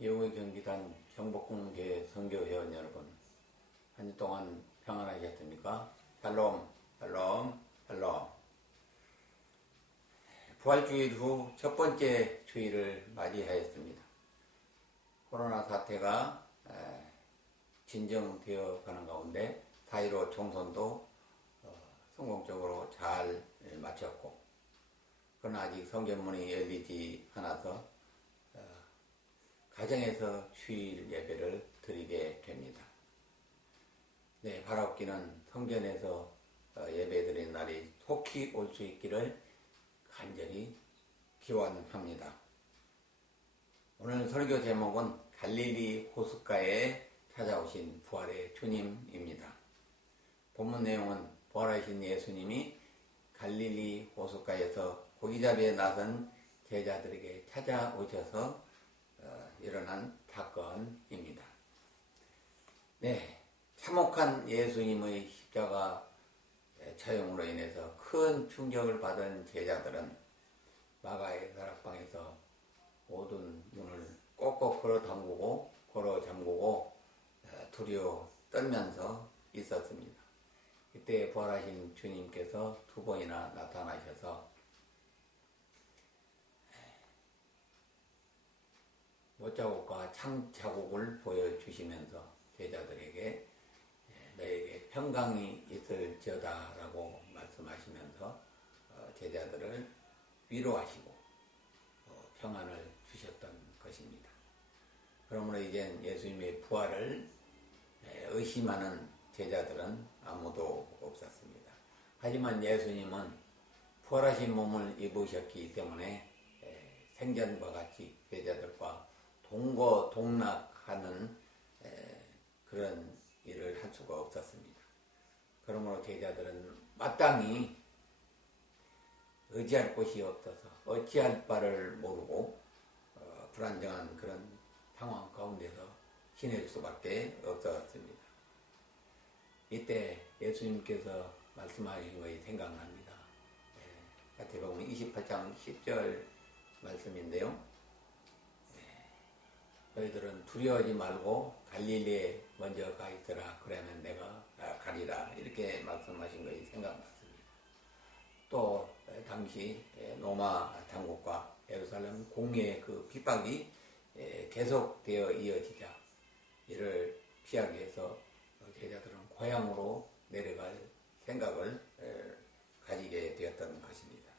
예우의 경기단 경복궁교회 선교회원 여러분, 한 주 동안 평안하셨습니까? 샬롬, 샬롬, 샬롬. 부활주일 후 첫 번째 주일을 맞이하였습니다. 코로나 사태가 진정되어 가는 가운데 4.15 총선도 성공적으로 잘 마쳤고, 그러나 아직 성전문이 열리지 않아서 가정에서 주일 예배를 드리게 됩니다. 네, 바라옵기는 성전에서 예배 드리는 날이 속히 올 수 있기를 간절히 기원합니다. 오늘 설교 제목은 갈릴리 호숫가에 찾아오신 부활의 주님입니다. 본문 내용은 부활하신 예수님이 갈릴리 호숫가에서 고기잡이에 나선 제자들에게 찾아오셔서 일어난 사건입니다. 네, 참혹한 예수님의 십자가 처형으로 인해서 큰 충격을 받은 제자들은 마가의 다락방에서 모든 문을 꼭꼭 걸어 잠그고 두려워 떨면서 있었습니다. 이때 부활하신 주님께서 두 번이나 나타나셔서 못자국과 창자국을 보여주시면서 제자들에게 너에게 평강이 있을지어다 라고 말씀하시면서 제자들을 위로하시고 평안을 주셨던 것입니다. 그러므로 이젠 예수님의 부활을 의심하는 제자들은 아무도 없었습니다. 하지만 예수님은 부활하신 몸을 입으셨기 때문에 생전과 같이 제자들과 동거동락하는 그런 일을 할 수가 없었습니다. 그러므로 제자들은 마땅히 의지할 곳이 없어서 어찌할 바를 모르고 불안정한 그런 상황 가운데서 지낼 수밖에 없었습니다. 이때 예수님께서 말씀하신 것이 생각납니다. 마태복음 28장 10절 말씀인데요. 너희들은 두려워하지 말고 갈릴리에 먼저 가 있으라. 그러면 내가 가리라. 이렇게 말씀하신 것이 생각났습니다. 또 당시 로마 당국과 예루살렘 공의의 그 핍박이 계속되어 이어지자 이를 피하기 위해서 제자들은 고향으로 내려갈 생각을 가지게 되었던 것입니다.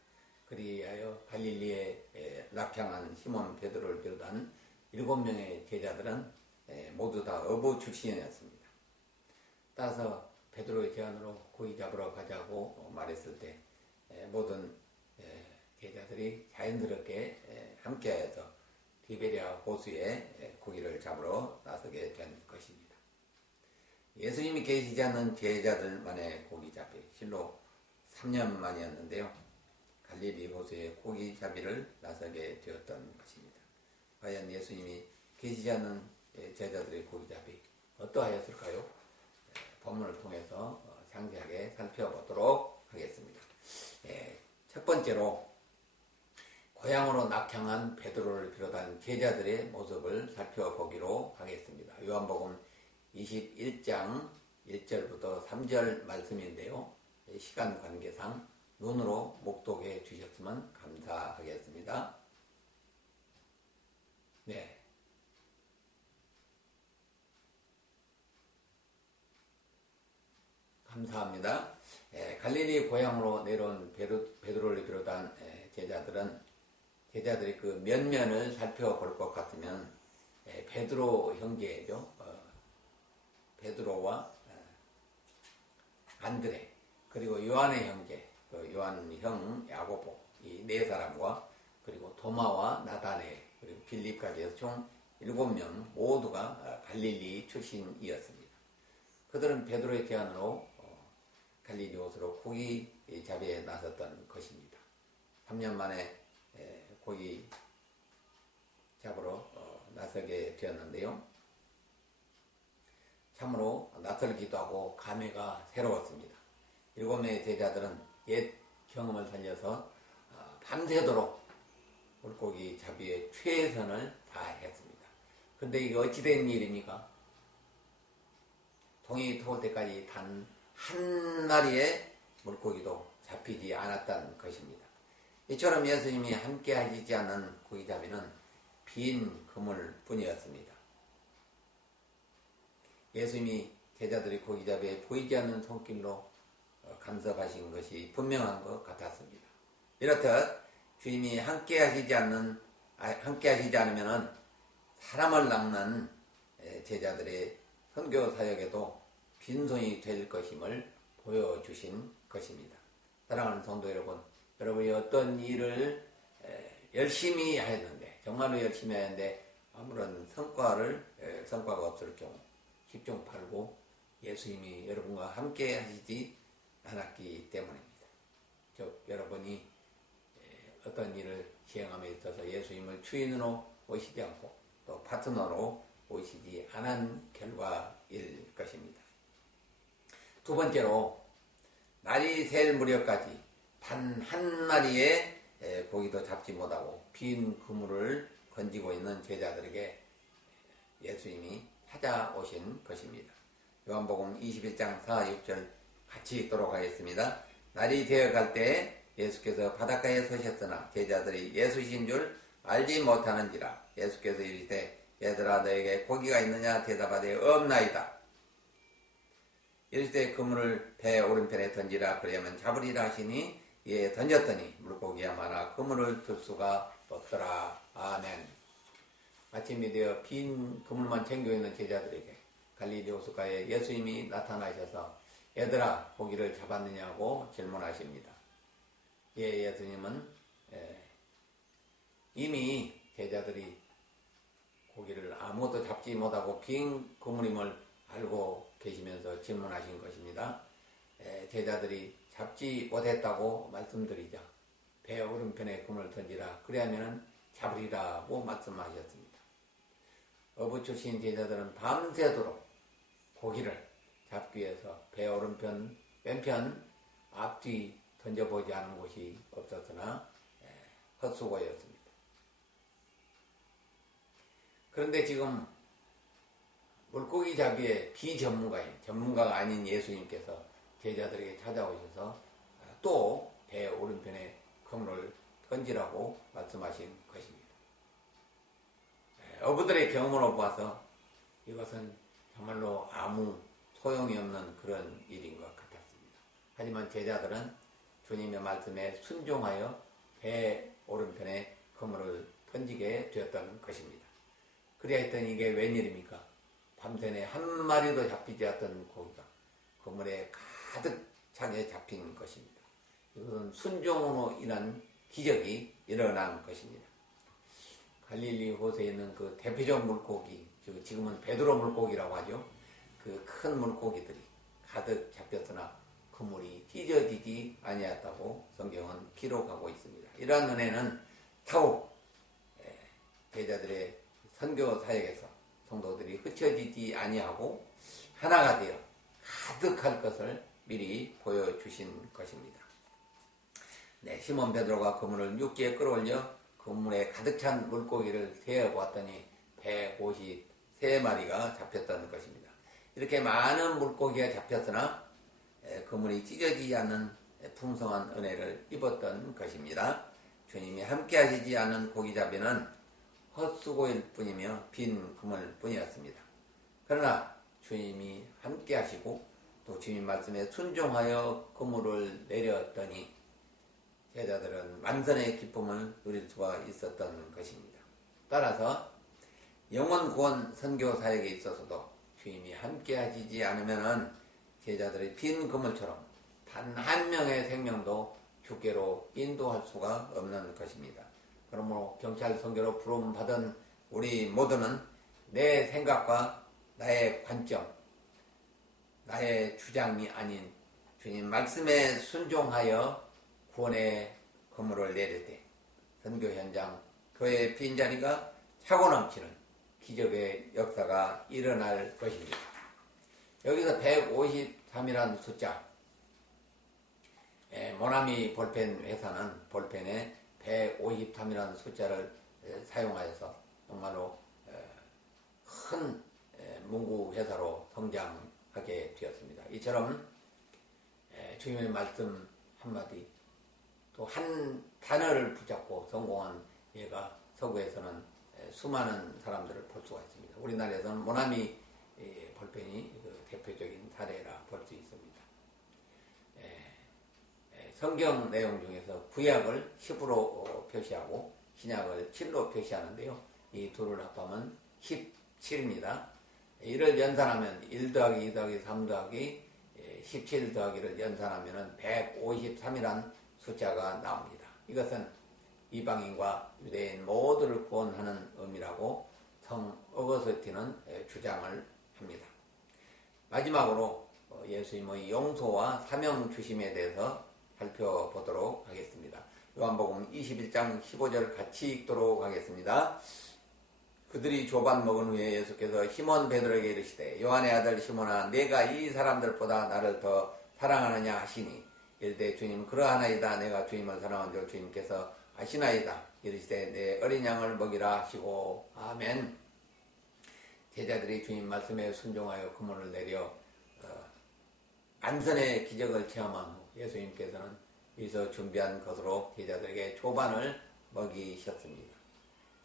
그리하여 갈릴리에 낙향한 시몬 베드로를 비롯한 7명의 제자들은 모두 다 어부 출신이었습니다. 따라서 베드로의 제안으로 고기 잡으러 가자고 말했을 때 모든 제자들이 자연스럽게 함께해서 디베랴 호수에 고기를 잡으러 나서게 된 것입니다. 예수님이 계시지 않는 제자들만의 고기잡이, 실로 3년 만이었는데요. 갈릴리 호수에 고기잡이를 나서게 되었던 것입니다. 과연 예수님이 계시지 않는 제자들의 고기잡이 어떠하였을까요? 본문을 통해서 상세하게 살펴보도록 하겠습니다. 첫 번째로 고향으로 낙향한 베드로를 비롯한 제자들의 모습을 살펴보기로 하겠습니다. 요한복음 21장 1절부터 3절 말씀인데요. 시간 관계상 눈으로 목독해 주셨으면 감사하겠습니다. 네. 감사합니다. 갈릴리 고향으로 내려온 베드로를 비롯한 제자들이 그 면면을 살펴볼 것 같으면 베드로 형제죠. 베드로와 안드레, 그리고 요한의 형제, 요한 형 야고보, 이 네 사람과 그리고 도마와 나다네, 그리고 빌립까지 해서 총 7명 모두가 갈릴리 출신이었습니다. 그들은 베드로의 제안으로 갈릴리 호수로 고기 잡이에 나섰던 것입니다. 3년 만에 고기 잡으러 나서게 되었는데요. 참으로 낯설기도 하고 감회가 새로웠습니다. 7명의 제자들은 옛 경험을 살려서 밤새도록 물고기 잡이에 최선을 다했습니다. 근데 이게 어찌된 일입니까? 동이 터올 때까지 단 한 마리의 물고기도 잡히지 않았다는 것입니다. 이처럼 예수님이 함께 하시지 않은 고기잡이는 빈 그물 뿐이었습니다. 예수님이 제자들이 고기잡이에 보이지 않는 손길로 간섭하신 것이 분명한 것 같았습니다. 이렇듯 주님이 함께 하시지 않으면 사람을 낚는 제자들의 선교 사역에도 빈손이 될 것임을 보여주신 것입니다. 사랑하는 성도 여러분, 여러분이 어떤 일을 열심히 하였는데, 정말로 열심히 하였는데 아무런 성과가 없을 경우 10중 8구 예수님이 여러분과 함께 하시지 않았기 때문입니다. 즉 여러분이 어떤 일을 시행함에 있어서 예수님을 주인으로 오시지 않고 또 파트너로 오시지 않은 결과일 것입니다. 두 번째로 날이 셀 무렵까지 단 한 마리의 고기도 잡지 못하고 빈 그물을 건지고 있는 제자들에게 예수님이 찾아오신 것입니다. 요한복음 21장 4, 6절 같이 읽도록 하겠습니다. 날이 되어갈 때 예수께서 바닷가에 서셨으나 제자들이 예수신 줄 알지 못하는지라. 예수께서 이르시되 얘들아 너에게 고기가 있느냐 대답하되 없나이다. 이르시되 그물을 배 오른편에 던지라 그러면 잡으리라 하시니 이에 던졌더니 물고기가 많아 그물을 들 수가 없더라. 아멘. 아침이 되어 빈 그물만 챙겨 있는 제자들에게 갈릴리 호숫가에 예수님이 나타나셔서 얘들아 고기를 잡았느냐고 질문하십니다. 예수님은 이미 제자들이 고기를 아무것도 잡지 못하고 빈 그물임을 알고 계시면서 질문하신 것입니다. 제자들이 잡지 못했다고 말씀드리자 배 오른편에 그물을 던지라 그리하면 잡으리라고 말씀하셨습니다. 어부 출신 제자들은 밤새도록 고기를 잡기 위해서 배 오른편, 왼편, 앞뒤 던져보지 않은 곳이 없었으나 헛수고였습니다. 그런데 지금 물고기 잡이의 전문가가 아닌 예수님께서 제자들에게 찾아오셔서 또 배 오른편에 그물을 던지라고 말씀하신 것입니다. 어부들의 경험으로 봐서 이것은 정말로 아무 소용이 없는 그런 일인 것 같았습니다. 하지만 제자들은 주님의 말씀에 순종하여 배 오른편에 그물을 던지게 되었던 것입니다. 그래야 했더니 이게 웬일입니까? 밤새내 한 마리도 잡히지 않던 고기가 그물에 가득 차게 잡힌 것입니다. 이것은 순종으로 인한 기적이 일어난 것입니다. 갈릴리 호수에 있는 그 대표적 물고기, 지금은 베드로 물고기라고 하죠. 그 큰 물고기들이 가득 잡혔으나 그물이 찢어지지 아니었다고 성경은 기록하고 있습니다. 이러한 은혜는 더욱 제자들의 선교 사역에서 성도들이 흩어지지 아니하고 하나가 되어 가득할 것을 미리 보여주신 것입니다. 시몬 베드로가 그물을 육지에 끌어올려 그물에 가득 찬 물고기를 세어보았더니 153마리가 잡혔다는 것입니다. 이렇게 많은 물고기가 잡혔으나 그물이 찢어지지 않는 풍성한 은혜를 입었던 것입니다. 주님이 함께 하시지 않은 고기잡이는 헛수고일 뿐이며 빈 그물 뿐이었습니다. 그러나 주님이 함께 하시고 또 주님 말씀에 순종하여 그물을 내렸더니 제자들은 만선의 기쁨을 누릴 수가 있었던 것입니다. 따라서 영혼 구원 선교 사역에 있어서도 주님이 함께 하시지 않으면 제자들의 빈 그물처럼 단 한 명의 생명도 주께로 인도할 수가 없는 것입니다. 그러므로 경찰 선교로 부름 받은 우리 모두는 내 생각과 나의 관점, 나의 주장이 아닌 주님 말씀에 순종하여 구원의 그물을 내릴 때 선교 현장, 교회의 빈자리가 차고 넘치는 기적의 역사가 일어날 것입니다. 여기서 153이라는 숫자, 모나미 볼펜 회사는 볼펜에 153이라는 숫자를 사용하여서 정말로 큰 문구 회사로 성장하게 되었습니다. 이처럼 주님의 말씀 한마디 또 한 단어를 붙잡고 성공한 예가 서구에서는 수많은 사람들을 볼 수가 있습니다. 우리나라에서는 모나미 볼펜이 대표적인 사례라 볼 수 있습니다. 성경 내용 중에서 구약을 10으로 표시하고 신약을 7로 표시하는데요. 이 둘을 합하면 17입니다. 이를 연산하면 1 더하기 2 더하기 3 더하기 17 더하기를 연산하면 153이란 숫자가 나옵니다. 이것은 이방인과 유대인 모두를 구원하는 의미라고 성 어거스틴은 주장을 합니다. 마지막으로 예수님의 용서와 사명 주심에 대해서 살펴보도록 하겠습니다. 요한복음 21장 15절 같이 읽도록 하겠습니다. 그들이 조반 먹은 후에 예수께서 시몬 베드로에게 이르시되 요한의 아들 시몬아 내가 이 사람들보다 나를 더 사랑하느냐 하시니 이르되 주님 그러하나이다. 내가 주님을 사랑한 줄 주님께서 아시나이다. 이르시되 내 어린 양을 먹이라 하시고 아멘. 제자들이 주님 말씀에 순종하여 그물을 내려 안선의 기적을 체험한 후 예수님께서는 미서 준비한 것으로 제자들에게 조반을 먹이셨습니다.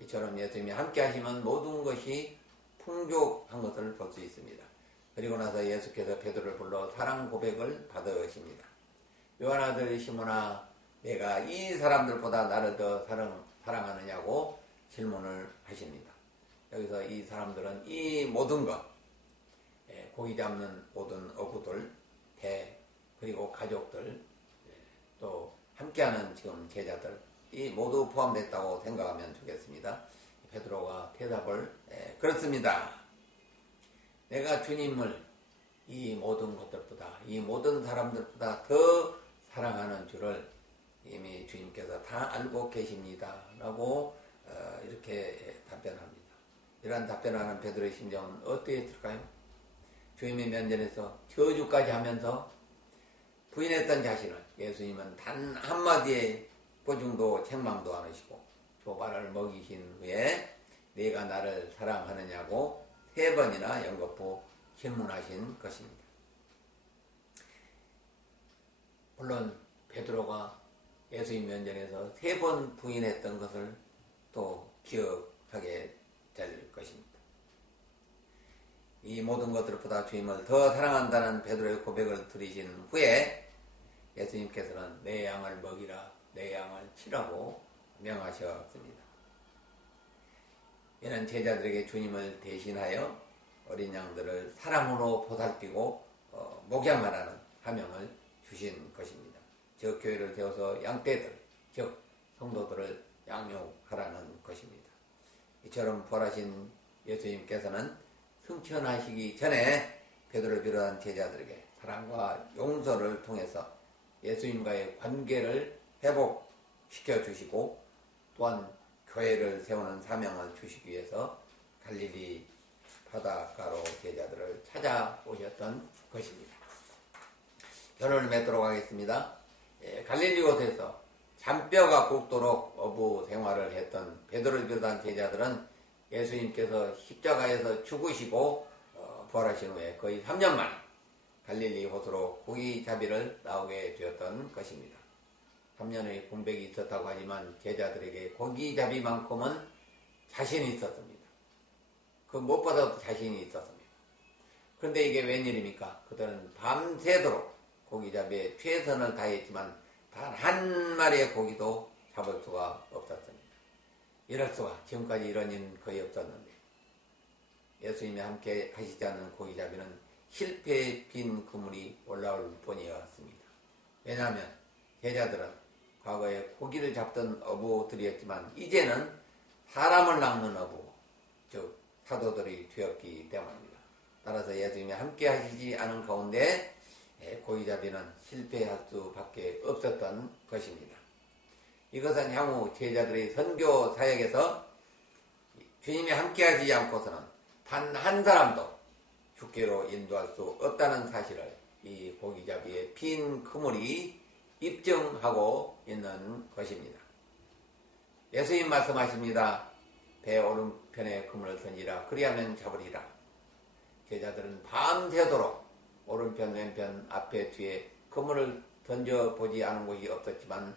이처럼 예수님이 함께 하시면 모든 것이 풍족한 것을 볼 수 있습니다. 그리고 나서 예수께서 베드로를 불러 사랑 고백을 받으십니다. 요한 아들 시몬아 내가 이 사람들보다 나를 더 사랑하느냐고 질문을 하십니다. 여기서 이 사람들은 이 모든 것, 고기 잡는 모든 어부들, 배, 그리고 가족들, 또 함께하는 지금 제자들, 이 모두 포함됐다고 생각하면 좋겠습니다. 베드로가 대답을 그렇습니다. 내가 주님을 이 모든 것들보다 이 모든 사람들보다 더 사랑하는 줄을 이미 주님께서 다 알고 계십니다. 라고 이렇게 답변합니다. 이러한 답변하는 베드로의 심정은 어떠했을까요? 주님의 면전에서 저주까지 하면서 부인했던 자신을 예수님은 단 한마디의 보증도 책망도 안 하시고 조반을 먹이신 후에 네가 나를 사랑하느냐고 3번이나 연거푸 질문하신 것입니다. 물론 베드로가 예수님 면전에서 3번 부인했던 것을 또 기억하게 될 것입니다. 이 모든 것들보다 주님을 더 사랑한다는 베드로의 고백을 들으신 후에 예수님께서는 내 양을 먹이라, 내 양을 치라고 명하셨습니다. 이는 제자들에게 주님을 대신하여 어린 양들을 사랑으로 보살피고 목양하라는 사명을 주신 것입니다. 저 교회를 세워서 양떼들, 즉 성도들을 양육하라는 것입니다. 이처럼 부활하신 예수님께서는 승천하시기 전에 베드로를 비롯한 제자들에게 사랑과 용서를 통해서 예수님과의 관계를 회복시켜 주시고 또한 교회를 세우는 사명을 주시기 위해서 갈릴리 바닷가로 제자들을 찾아오셨던 것입니다. 결론을 맺도록 하겠습니다. 갈릴리 곳에서 잔뼈가 굵도록 어부 생활을 했던 베드로를 비롯한 제자들은 예수님께서 십자가에서 죽으시고 부활하신 후에 거의 3년 만에 갈릴리 호수로 고기잡이를 나오게 되었던 것입니다. 3년의 공백이 있었다고 하지만 제자들에게 고기잡이만큼은 자신이 있었습니다. 그 무엇보다도 자신이 있었습니다. 그런데 이게 웬일입니까? 그들은 밤새도록 고기잡이에 최선을 다했지만 단 한 마리의 고기도 잡을 수가 없었습니다. 이럴 수가, 지금까지 이런 일은 거의 없었는데 예수님이 함께 하시지 않는 고기잡이는 실패의 빈 그물이 올라올 뿐이었습니다. 왜냐하면 제자들은 과거에 고기를 잡던 어부들이었지만 이제는 사람을 낚는 어부, 즉 사도들이 되었기 때문입니다. 따라서 예수님이 함께 하시지 않은 가운데 고기잡이는 실패할 수밖에 없었던 것입니다. 이것은 향후 제자들의 선교 사역에서 주님이 함께 하지 않고서는 단 한 사람도 주께로 인도할 수 없다는 사실을 이 고기잡이의 빈 그물이 입증하고 있는 것입니다. 예수님 말씀하십니다. 오른편에 그물을 던지라. 그리하면 잡으리라. 제자들은 밤새도록 오른편 왼편 앞에 뒤에 그물을 던져보지 않은 곳이 없었지만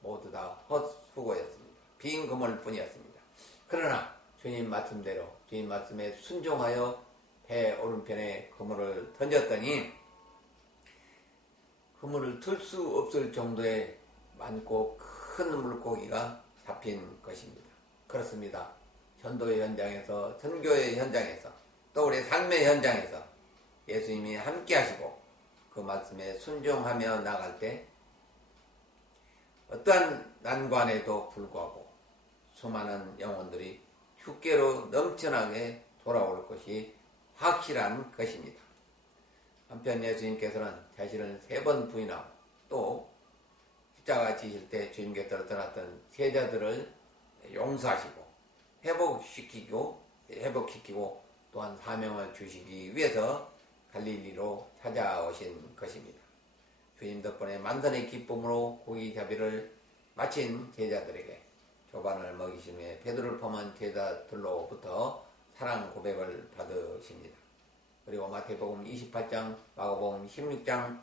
모두 다 헛수고였습니다. 빈 그물 뿐이었습니다. 그러나 주님 말씀대로 주님 말씀에 순종하여 배 오른편에 그물을 던졌더니 그물을 틀 수 없을 정도의 많고 큰 물고기가 잡힌 것입니다. 그렇습니다. 전도의 현장에서, 선교의 현장에서, 또 우리 삶의 현장에서 예수님이 함께 하시고 그 말씀에 순종하며 나갈 때 어떠한 난관에도 불구하고 수많은 영혼들이 주께로 넘쳐나게 돌아올 것이 확실한 것입니다. 한편 예수님께서는 자신을 3번 부인하고 또 십자가 지실 때 주님 곁으로 떠났던 제자들을 용서하시고 회복시키고 또한 사명을 주시기 위해서 갈릴리로 찾아오신 것입니다. 주님 덕분에 만선의 기쁨으로 고기잡이를 마친 제자들에게 조반을 먹이시며 베드로를 포함한 제자들로부터 사랑 고백을 받으십니다. 그리고 마태복음 28장, 마가복음 16장에서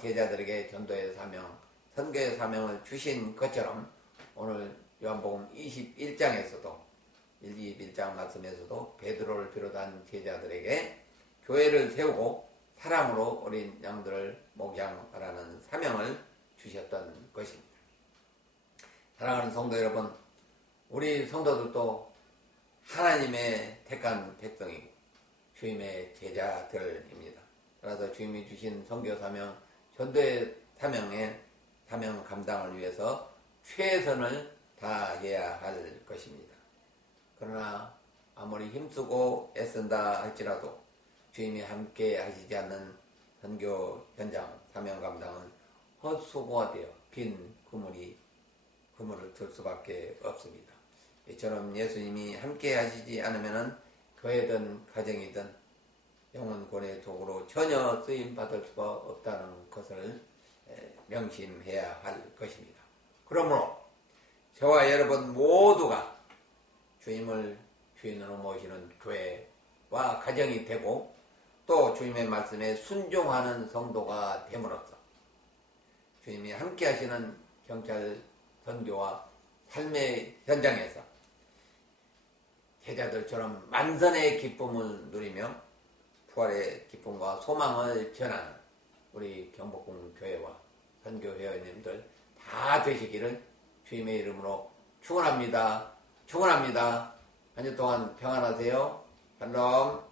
제자들에게 전도의 사명, 선교의 사명을 주신 것처럼 오늘 요한복음 21장에서도 21장 말씀에서도 베드로를 비롯한 제자들에게 교회를 세우고 사랑으로 어린 양들을 목양하라는 사명을 주셨던 것입니다. 사랑하는 성도 여러분, 우리 성도들도 하나님의 택한 백성이고 주님의 제자들입니다. 따라서 주님이 주신 선교 사명, 전도의 사명 감당을 위해서 최선을 다해야 할 것입니다. 그러나 아무리 힘쓰고 애쓴다 할지라도 주님이 함께 하시지 않는 선교 현장 사명 감당은 헛수고가 되어 빈 그물을 들 수밖에 없습니다. 이처럼 예수님이 함께 하시지 않으면 교회든 가정이든 영혼권의 도구로 전혀 쓰임 받을 수가 없다는 것을 명심해야 할 것입니다. 그러므로 저와 여러분 모두가 주님을 주인으로 모시는 교회와 가정이 되고 또 주님의 말씀에 순종하는 성도가 됨으로써 주님이 함께 하시는 경찰 선교와 삶의 현장에서 제자들처럼 만선의 기쁨을 누리며 부활의 기쁨과 소망을 전하는 우리 경복궁 교회와 선교 회원님들 다 되시기를 주님의 이름으로 축원합니다. 한 주 동안 평안하세요. 샬롬.